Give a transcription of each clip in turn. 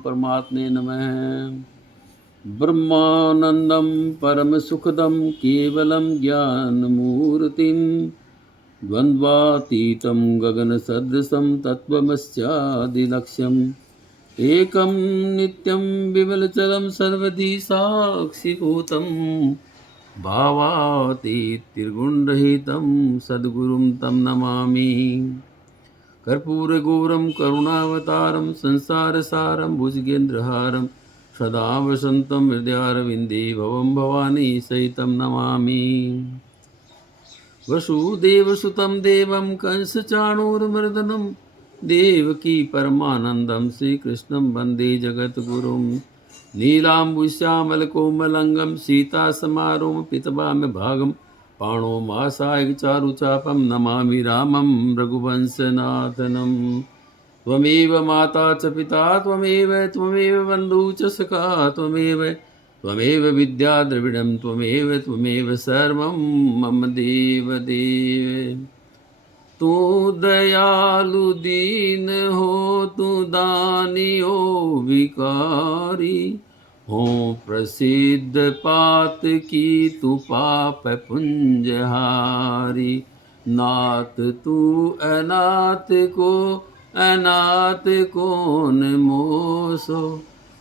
परमात्मे नमः। ब्रह्मानन्दं परमसुखदं केवलं ज्ञानमूर्तिं द्वन्द्वातीतं गगनसदृशं तत्त्वमस्यादिलक्ष्यम् एकं नित्यं विमलचलं सर्वधी साक्षिभूतं भावातीत्रिगुणरहितं सद्गुरुं तं नमामि। कर्पूरगौरं करुणावतारं संसारसारं भुजगेन्द्रहारं सदा वसन्तं हृदयारविन्दे भवं भवानी सहितं नमामि। वसुदेवसुतं देवं कंसचाणूरमर्दनं देवकी परमानन्दं श्रीकृष्णं वन्दे जगद्गुरुं। नीलाम्बुश्यामलकोमलङ्गं सीतासमारोह पितवाम्यभागं पाणो मासायचारुचापं नमामि रामं रघुवंशनाथनं। त्वमेव माता च पिता त्वमेव बन्धुः च सखा त्वमेव विद्या द्रविडं त्वमेव सर्वं मम देवदेव। तू दयालु दीन हो तू दानी हो भिखारी हो प्रसिद्ध पात की तू पाप पुंजहारी। नाथ तू अनाथ कौन मोसो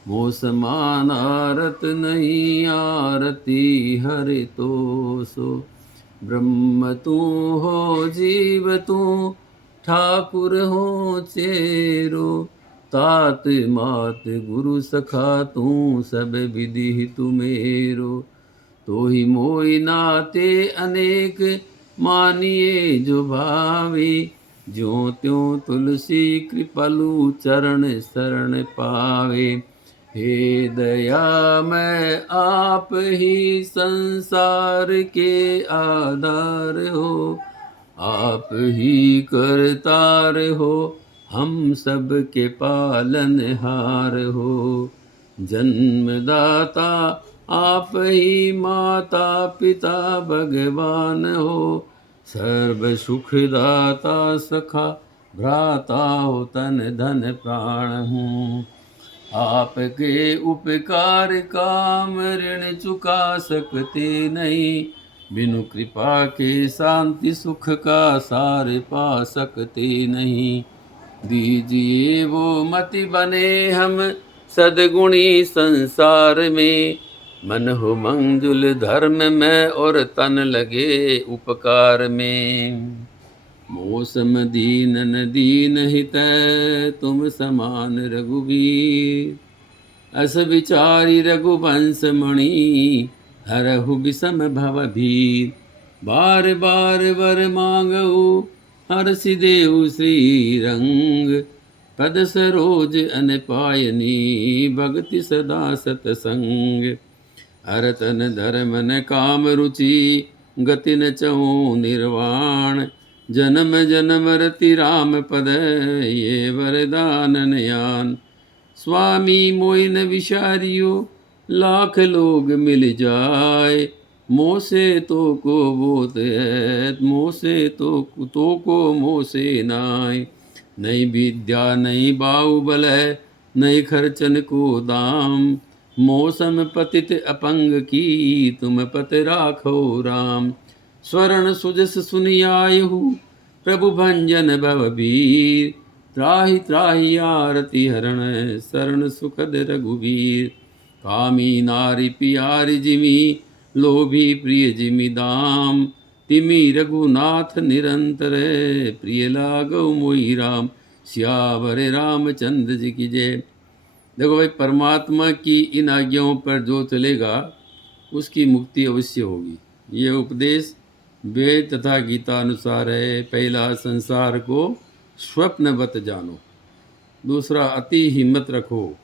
मोस मानारत नहीं आरती हरि तो सो। ब्रह्म तू हो जीव तू ठाकुर हो चेरो तात मात गुरु सखा तू सब विधि तुमेरो। तो ही मोहि नाते अनेक मानिए जो भावे ज्यों त्यों तुलसी कृपालु चरण शरण पावे। हे दया मैं आप ही संसार के आधार हो आप ही करतार हो हम सब के पालनहार हो। जन्मदाता आप ही माता पिता भगवान हो सर्व सुखदाता सखा भ्राता हो तन धन प्राण हूँ। आपके उपकार काम ऋण चुका सकते नहीं बिनु कृपा के शांति सुख का सार पा सकते नहीं। दीजिए वो मति बने हम सद्गुणी संसार में मन हो मंजुल धर्म में और तन लगे उपकार में। मौसम दीनन दीन हित तुम समान रघुवीर अस विचारी रघुवंश मणि हरहु विषम भव भीर। बार बार वर मांगऊ हरसि देहु श्री रंग पद सरोज अन पायनी भगति सदा सतसंग। अरतन धर्म न काम रुचि गति न चहु निर्वाण जन्म जन्म रति राम पद ये वरदान नयान। स्वामी मोहि न विचारियो लाख लोग मिल जाए मोसे तो को बोत है मोसे तो को मोसे नाय। नहीं विद्या नहीं बाहुबल है नहीं खर्चन को दाम मौसम पतित अपंग की तुम पत राखो राम। स्वर्ण सुजस सुनियायहु प्रभु भंजन भवबीर त्राहि त्राहि आरती हरण शरण सुखद रघुवीर। कामी नारी पियारी जिमी लोभी प्रिय जिमी दाम तिमी रघुनाथ निरंतर प्रिय लागो मोहि राम। सियावर रामचंद्र जी की जय। देखो भाई परमात्मा की इन आज्ञाओं पर जो चलेगा उसकी मुक्ति अवश्य होगी। ये उपदेश वेद तथा गीता अनुसार है। पहला संसार को स्वप्नवत जानो, दूसरा अति हिम्मत रखो,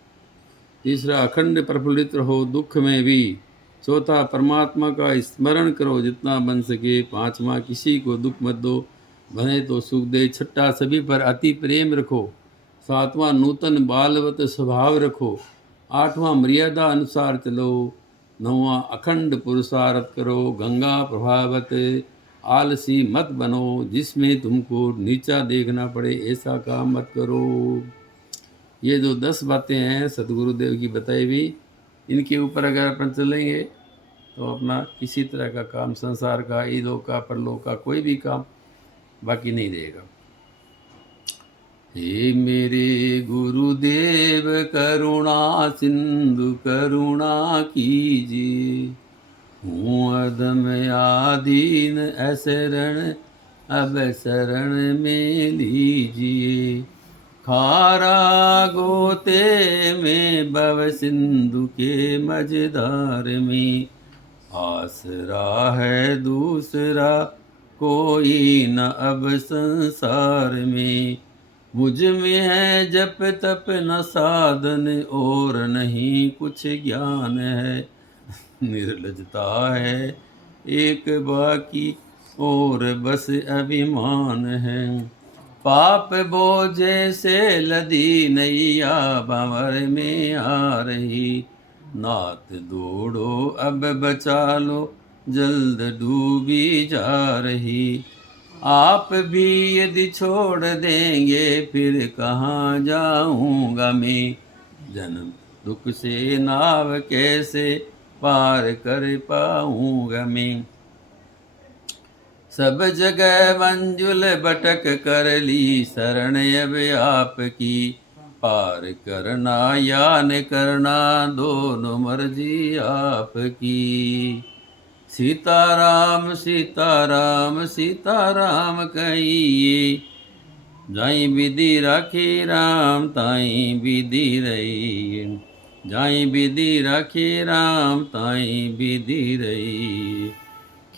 तीसरा अखंड प्रफुल्लित रहो दुख में भी, चौथा परमात्मा का स्मरण करो जितना बन सके, पांचवा किसी को दुख मत दो बने तो सुख दे, छठा सभी पर अति प्रेम रखो, सातवां नूतन बालवत स्वभाव रखो, आठवां मर्यादा अनुसार चलो, नौवां अखंड पुरुषार्थ करो, गंगा प्रभावत आलसी मत बनो, जिसमें तुमको नीचा देखना पड़े ऐसा काम मत करो। ये जो 10 बातें हैं सदगुरुदेव की बताई हुई, इनके ऊपर अगर अपन चलेंगे तो अपना किसी तरह का काम, संसार का, इहलोक का, परलोक का, कोई भी काम बाकी नहीं रहेगा। हे मेरे गुरुदेव करुणा सिंधु करुणा कीजिए, हूँ अधम आदीन असरण अब शरण में लीजिए। खारा गोते में भव सिंधु के मझधार में, आसरा है दूसरा कोई न अब संसार में। मुझ में है जप तप न साधन और नहीं कुछ ज्ञान है, निर्लजता है एक बाकी और बस अभिमान है। पाप बोझे से लदी नैया भंवर में आ रही, नाथ दौड़ो अब बचा लो जल्द डूबी जा रही। आप भी यदि छोड़ देंगे फिर कहाँ जाऊँगा मैं, जन्म दुख से नाव कैसे पार कर पाऊँगा मैं। सब जगह मंजुल भटक कर ली शरण अब आपकी, पार करना या न करना दोनों मर्जी आपकी। सीताराम सीताराम सीताराम कहिए, जाई विधि राखी राम ताई विधि रही। जाई विधि राखी राम ताई विधि रही।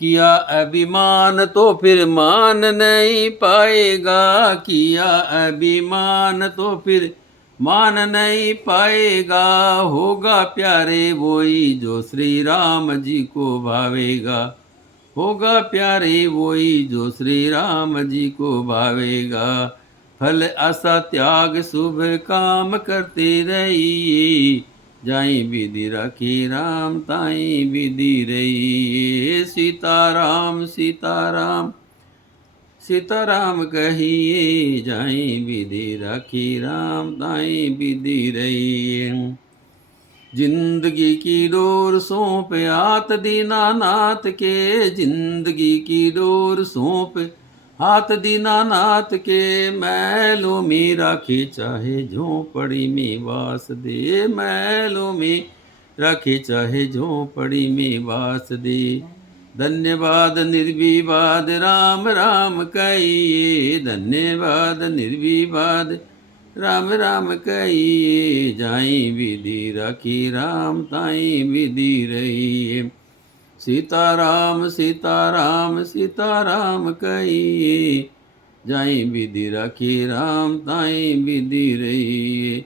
किया अभिमान तो फिर मान नहीं पाएगा, किया अभिमान तो फिर मान नहीं पाएगा। होगा प्यारे वही जो श्री राम जी को भावेगा, होगा प्यारे वही जो श्री राम जी को भावेगा। फल आशा त्याग शुभ काम करते रहिए, जाई विधि राखी राम ताई विधि रही। सीताराम सीताराम सीताराम कहिए, जाई विधि राखी राम ताई विधि रही। जिंदगी की डोर सौंप हाथ दीनानाथ के, जिंदगी की डोर सौंप हाथ दीनानाथ के। महलों में राखे चाहे झोंपड़ी में वास दे, महलों में राखे चाहे झोंपड़ी में वास दे। धन्यवाद निर्विवाद राम राम कहिए, धन्यवाद निर्विवाद राम राम कहिए। जाई विधि राखी राम ताई विधि रही। सीताराम सीताराम सीताराम कहिए, जाई विधि राखी राम ताई विधि रही।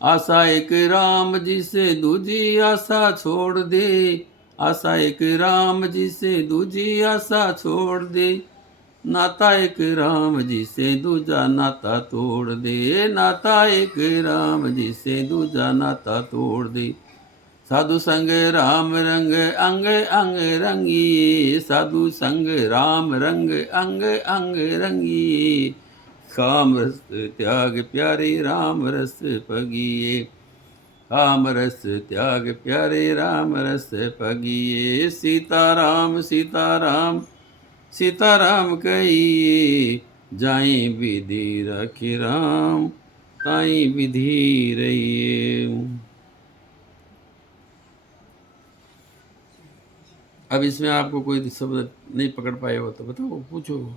आशा एक राम जी से दूजी आशा छोड़ दे, आशा एक राम जी से दूजी आशा छोड़ दे। नाता एक राम जी से दूजा नाता तोड़ दे, नाता एक राम जी से दूजा नाता तोड़ दे। साधु संग राम रंग अंग अंग रंगिए, साधु संग राम रंग अंग अंग रंगिए। काम रस त्याग प्यारे राम रस पगिए, काम रस त्याग प्यारे राम रस पगिए। सीताराम सीताराम सीताराम कहिए, जाई विधि राखी राम ताई विधि रहिए। अब इसमें आपको कोई शब्द नहीं पकड़ पाए हो तो बताओ, पूछो।